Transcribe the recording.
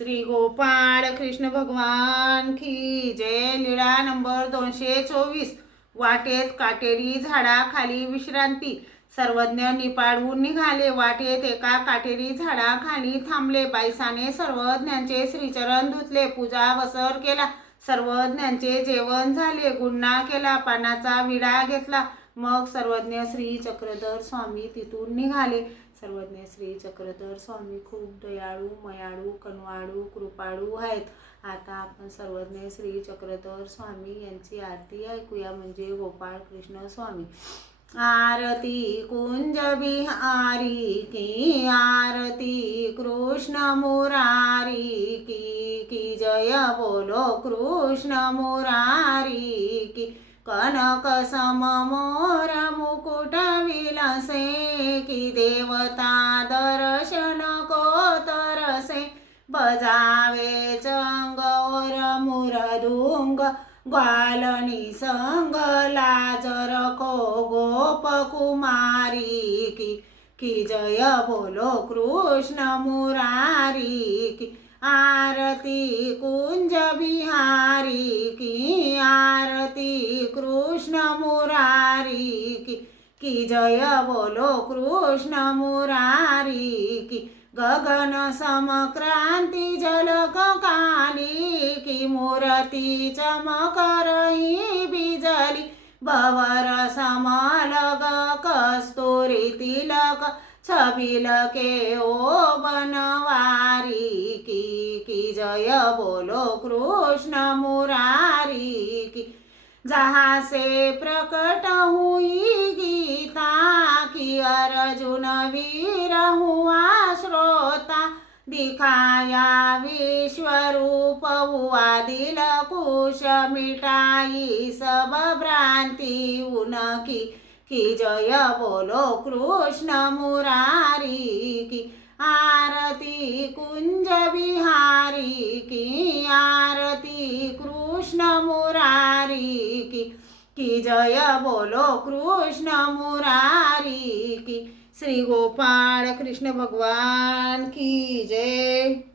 श्री गोपाळ कृष्ण भगवान की जय। लीळा नंबर 224। वाटेत काटेरी झाडाखाली विश्रांती। सर्वज्ञ निपाडून निघाले। वाटेत एका काटेरी झाडाखाली थांबले। बाईसाने सर्वज्ञांचे श्रीचरण धुतले, पूजा वसर केला। सर्वज्ञांचे जेवण झाले, गुन्हा केला, पानाचा विडा घेतला। मग सर्वज्ञ श्री चक्रधर स्वामी तिथून निघाले। सर्वज्ञ श्री चक्रधर स्वामी खूप दयाळू, मयाळू, कनवाळू, कृपाळू आहेत। आता आपण सर्वज्ञ श्री चक्रधर स्वामी यांची आरती ऐकूया, म्हणजे गोपाळ कृष्ण स्वामी। आरती कुंज बिहारी की, आरती कृष्ण मुरारी की जय बोलो कृष्ण मुरारी की। कनक सम मोर मुकुट विलसे की, देवता दर्शन को तरसे। बजावे चंगोर मुरदुंग, ग्वालनी संग लाज रखो गोप कुमारी की जय बोलो कृष्ण मुरारी की। आरती कुंज बिहारी की, आरती कृष्ण मुरारी की जय बोलो कृष्ण मुरारी की। गगन समक्रांति झलक काली की, मूर्ति चमक रही बिजली। भवर समलग कस्तूरी तिलक, छबिल के ओ बनवारी की जय बोलो कृष्ण मुरारी की। जहाँ से प्रकट हुई गीता की, अर्जुन वीर हुआ श्रोता। दिखाया विश्वरूप हुआ दिल कुश, मिटाई सब भ्रांति उनकी की जय बोलो कृष्ण मुरारी की। आरती कुंज बिहारी की, आरती कृष्ण मुरारी की जय बोलो कृष्ण मुरारी की। श्री गोपाळ कृष्ण भगवान की जय।